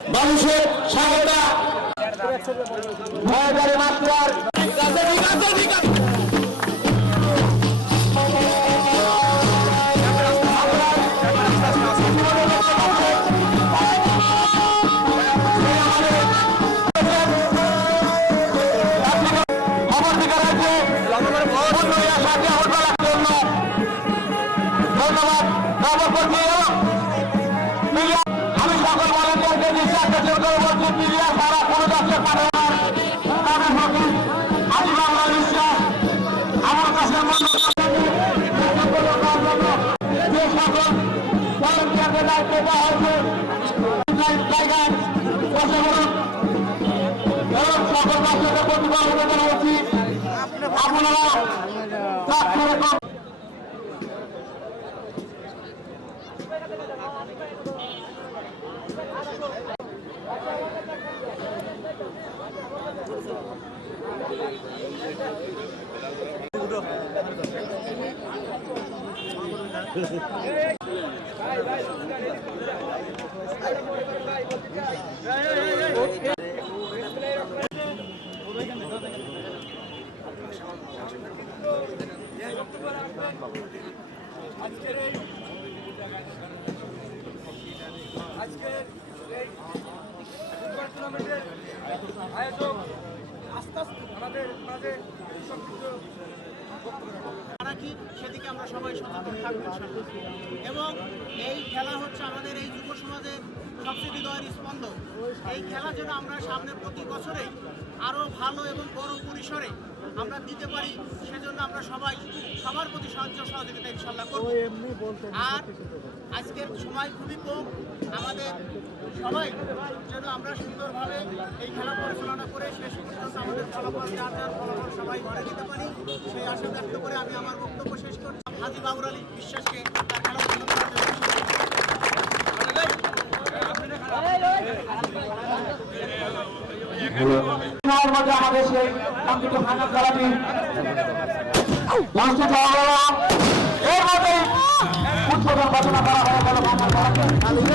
মানুষের স্বাগতা ভয়কারী মাত্রার ধন্যবাদ। আমি সকল ভলেন্টিয়ারকে নিঃশ্বাস করে বলছি মিডিয়া সারা কোনো দশের পাঠানোর আমি বাংলা বিশ্বাস আমার কাছে যে সকল ভলেন্টিয়ারদের দায়িত্ব দেওয়া হয়েছে জায়গায় বসে বলুন এবং সকল দর্শকের প্রতিভা অনুদান হচ্ছি আপনারা আজকের এই ফুটবল টুর্নামেন্টের আয়োজক আস্তে আস্তে আমাদের মাঝে তারা কি সেদিকে আমরা সবাই সচেতন থাকবো এবং এই খেলা হচ্ছে আমাদের এই যুব সমাজের সবচেয়ে হৃদয়ের স্পন্দন। এই খেলা যেন আমরা সামনে প্রতি বছরে আরও ভালো এবং বড় পরিসরে আমরা দিতে পারি, সেজন্য আমরা সবাই সবার প্রতি সাহায্য সহযোগিতা ইনশাল্লাহ করব। আর আজকের সময় খুবই কম, আমাদের সবাই যেন আমরা সুন্দরভাবে এই খেলা পরিচালনা করে শেষ পর্যন্ত আমাদের ফলাফল যার ফলাফল সবাই ঘরে দিতে পারি, সেই আশা ব্যক্ত করে আমি আমার বক্তব্য শেষ করছি। হাজী বাবুর আলী বিশ্বাসকে তার খেলা আমাদের সেই কাঙ্ক্ষিত ফাইনাল খেলাটি অনুষ্ঠিত হলো। এর মধ্যে উদ্বোধন ঘোষণা করা হয়ে গেল সবাইকে উদ্বোধন করার জন্য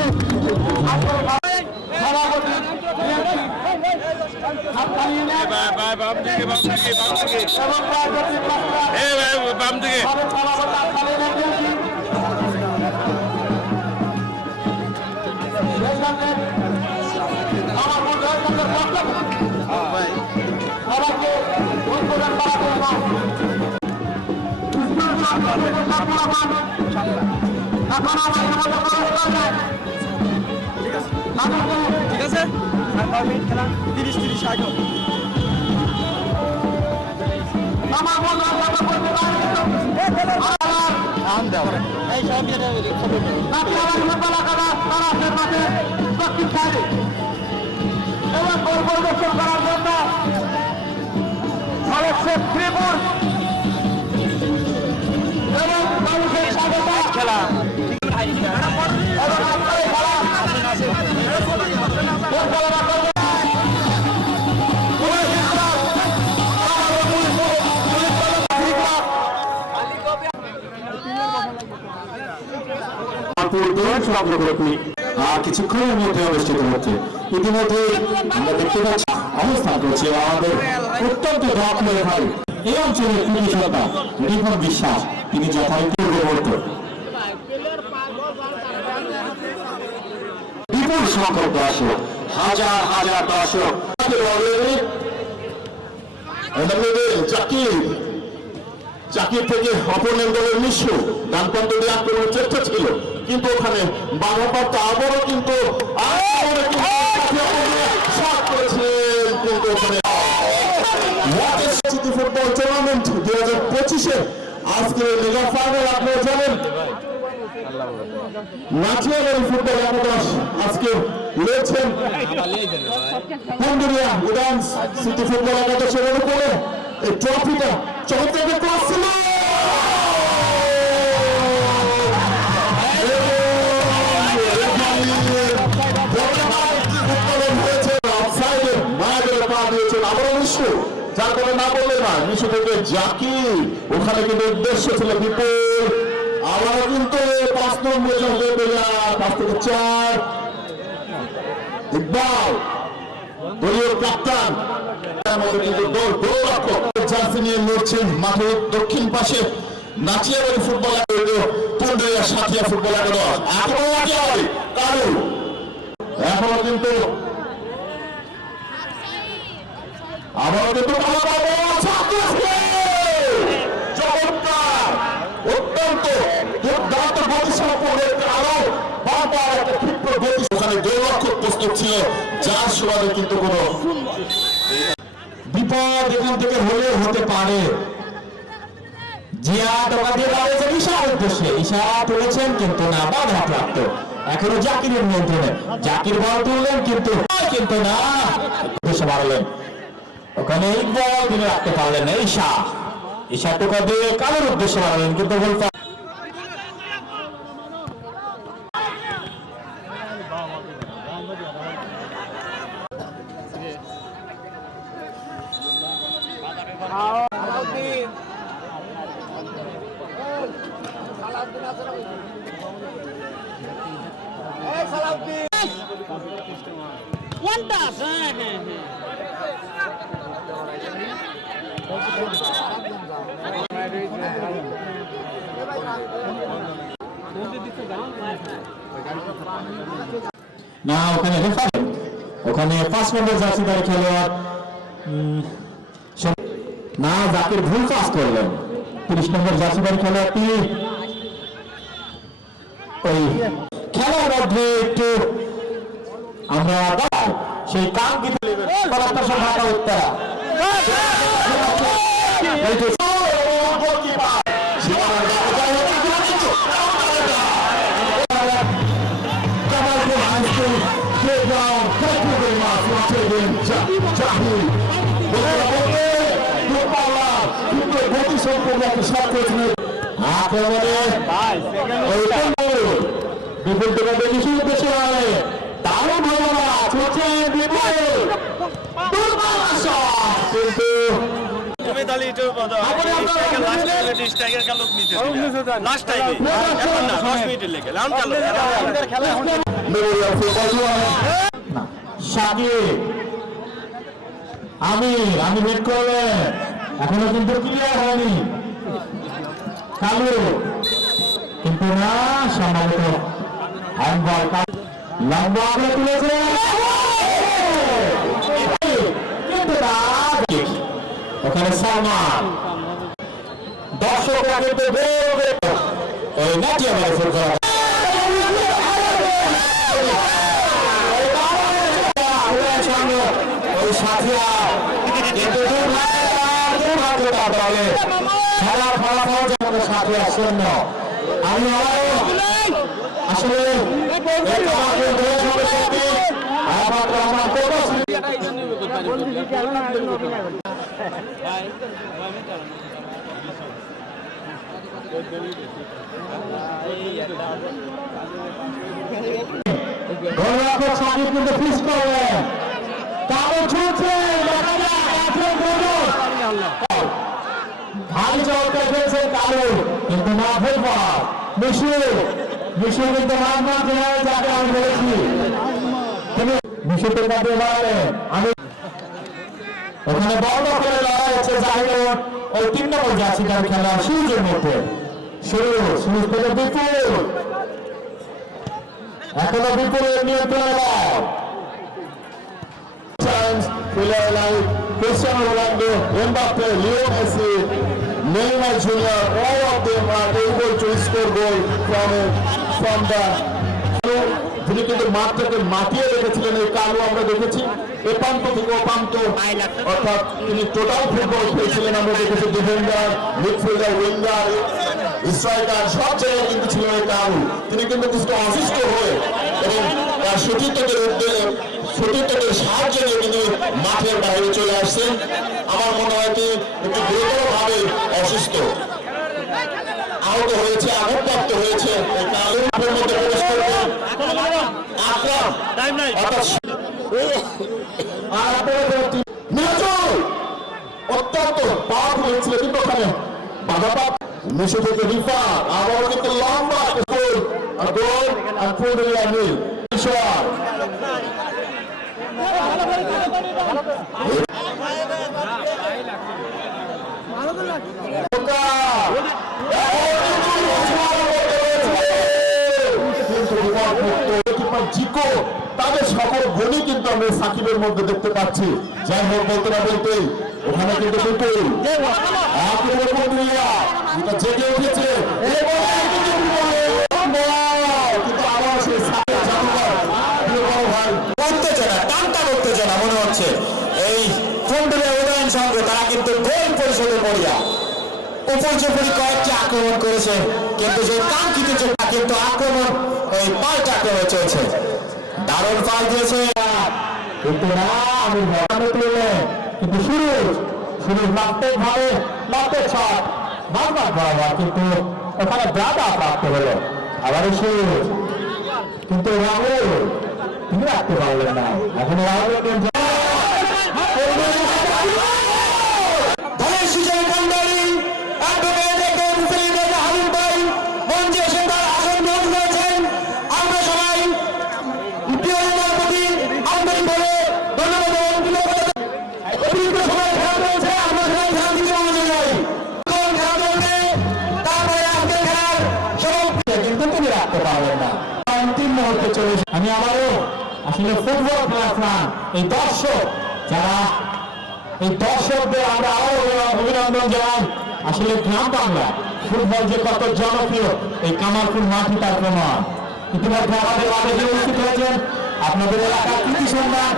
ঠিক আছে খেলা 30-30 আগে এবং গোল পরিদর্শন করার জন্য ত্রিপুর এবং মানুষের স্বাগত খেলা কিছুক্ষণের মধ্যে অনুষ্ঠিত হচ্ছে। ইতিমধ্যে আমরা দেখতে পাচ্ছি অবস্থান করছে আমাদের অত্যন্ত দখলের ভাই এই অঞ্চলের কৃষকতা রিপন বিশ্বাস, তিনি যথারীতি পূর্ববর্তী বিপুল সংখ্যক দর্শক, হাজার হাজার দর্শক জাকির থেকে অপনের দলের নিঃস্ব ডানপন্থ দিয়ে আক্রমণের চেষ্টা ছিল, কিন্তু ওখানে বাধাপ্রাপ্ত আবারও কিন্তু ফুটবল টুর্নামেন্ট 2025-এ আজকে মেগা ফাইনাল আপনারা জানেন নাচিয়াবাড়ি ফুটবল একাদশ আজকে রয়েছেন হন্ডুরিয়া উডান্স সিটি ফুটবল একাদশের অনুকূলে এই ট্রফিটা চমৎকার ক্লাস ছিল। যার কারণে না বললে না মিশু থেকে জাকির ওখানে কিন্তু উদ্দেশ্য ছিল বিপুল, আবারও কিন্তু 5 নম্বর 5 থেকে 4 ইকবাল দলীয় ক্যাপ্টেন আমাদের কিন্তু গোলরক্ষক জার্সি নিয়ে লড়ছেন মাঠের দক্ষিণ পাশে Nachiabari football academy Pundariya Sathiya football academy এখনো নাচিয়াবাড়ি কারু এখনো কিন্তু আবারও কিন্তু চমৎকার অত্যন্ত দুর্দান্ত গতিসম্পন্ন আরো বারবার একটা ক্ষিপ্র গতি ওখানে গোলরক্ষক প্রস্তুত ছিল যার সুবাদে কিন্তু কোনো বিপদ এখান থেকে হলে হতে পারে। জিয়া টোকা দিয়ে দাঁড়িয়েছেন ইশার উদ্দেশ্যে, ইশারা তুলেছেন কিন্তু না বাধাপ্রাপ্ত। এখনো জাকিরের নিয়ন্ত্রণে, জাকির বল তুললেন কিন্তু না উদ্দেশ্যে বাড়লেন ওখানে ইকবাল তিনি রাখতে পারলেন না। ঈশা টোকা দিয়ে কালের উদ্দেশ্যে বাড়লেন কিন্তু বল না ওখানে ওখানে 5 নম্বর জার্সিদার খেলোয়াড় না জাকির ভুল পাস করলেন। 30 নম্বর জার্সিদার খেলোয়াড়টি ওই খেলার মধ্যে একটু আমরা সেই কাঙ্ক্ষিত ঢাকা উত্তরা বিপুল টোকা বেশি উদ্দেশ্যে তারও ভালোবাসা চলছে আমি ওয়েট করলে এখনো কিন্তু ক্লিয়ার হয়নি কালু কিন্তু না সম্ভবত হ্যান্ডবল লম্বা করে তুলেছে কিন্তু ওখানে সালমান দর্শকরা কিন্তু ওই নাচিয়াবাড়ি ফুটবল ওই সাথীরা কিন্তু খেলার ফলাফল যেমন সাথে আসছেন না আমি আসলে গোলরক্ষক সাকিব কিন্তু ফিস করলেন তাও চলছে ভারী চমৎকার খেলছে কালু কিন্তু না ফেলবার মিশু কিন্তু মাঠ যাকে আমি বলেছি তিনি মিশু টোকা দিয়ে বাড়লেন আমি ওখানে বড় করে লড়াই হচ্ছে জাহির ওই 3 নম্বর জার্সি তার খেলা সুযোগের মধ্যে শুরু থেকে বিপুল এখনো বিপুলের নিয়ন্ত্রণে Cristiano Ronaldo, Mbappe, Leo Messi, Neymar Jr., all of them are able to score goal from the তিনি কিন্তু মাঠটাকে মাতিয়ে রেখেছিলেন এই কালু আমরা দেখেছি এপান্ত থেকে ওপান্ত অর্থাৎ তিনি টোটাল ফুটবল খেলছিলেন আমরা দেখেছি ডিফেন্ডার মিডফিল্ডার উইঙ্গার স্ট্রাইকার সব জায়গায় কিন্তু ছিলেন এই কালু তিনি কিন্তু কিছুটা অসুস্থ হয়ে এবং তার সতীর্থদের সাহায্য নিয়ে তিনি মাঠের বাইরে চলে আসছেন আমার মনে হয় কি একটু গুরুতরভাবে অসুস্থ আহত হয়েছে আঘাতপ্রাপ্ত হয়েছে এই কালুর মধ্যে প্রবেশ করবেন আকরাম অত্যন্ত পাওয়ারফুল হয়েছিল কিন্তু ওখানে বাধাপ্রাপ্ত মিশু থেকে রিফা আবারও কিন্তু লম্বা গোল আর পুন্ডরিয়া নীল জিকো তাদের সকল গোলই কিন্তু আমরা সাকিবের মধ্যে দেখতে পাচ্ছি। যাই হোক বলতে না বলতেই ওখানে কিন্তু বিপুল এটা জেগে উঠেছে কিন্তু আবার সেই উত্তেজনা টানটা উত্তেজনা মনে হচ্ছে এই ফুটবলের উদয়ন সংঘ তারা কিন্তু গোল পরিশোধের করিয়া উপর্যুপরি কয়েকটি আক্রমণ করেছে কিন্তু যে কাঙ্ক্ষিত জোড়া কিন্তু আক্রমণ ওই পাল্টা আক্রমণ চলছে। দারুণ পাল দিয়েছে কিন্তু না আমি মনে পেলে কিন্তু শুরু মারতে ভাবে মারতে ছট বারবার বারবার কিন্তু ওখানে দাদা প্রাপ্ত হলো আবার শুরু কিন্তু রাহুল তিনি রাখতে পারলেন না। এখন রাহুল আমি আবারও আসলে ফুটবল খেলার প্রাণ এই দর্শক যারা এই দর্শকদের আমরা আরো অভিনন্দন জানাই। আসলে গ্রাম বাংলা ফুটবল যে কত জনপ্রিয় এই কামারপুর মাঠে তার প্রমাণ। ইতিমধ্যে আমাদের মাঠে উপস্থিত হয়েছেন আপনাদের এলাকার কৃতি সন্ধান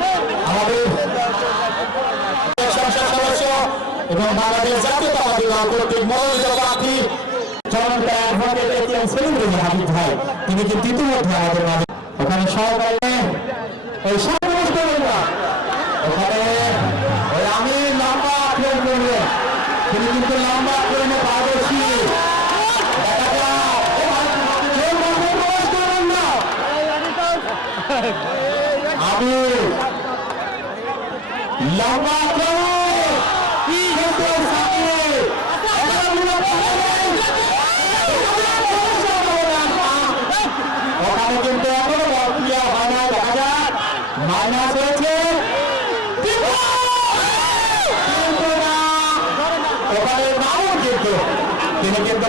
আমাদের সংসদ সদস্য এবং বাংলাদেশ জাতীয়তাবাদী দল কর্তৃক মনোনীত প্রার্থী জনতা অ্যাডভোকেট এটিএম সেলিম রেজা হাবিব ভাই তিনি কিন্তু ইতিমধ্যে আমাদের মাঝে ওখানে সহকারী এই সমাবেশ করবেন না ওখানে ওই আমি লম্বা ট্রেন করবেন তিনি কিন্তু লম্বা ট্রেনে পারদর্শী আমি লম্বা ওখানে কিন্তু এখনো ক্রিয়া হয় না দেখা যাক মাইনাস হয়েছে ওখানে নামও কিন্তু তিনি কিন্তু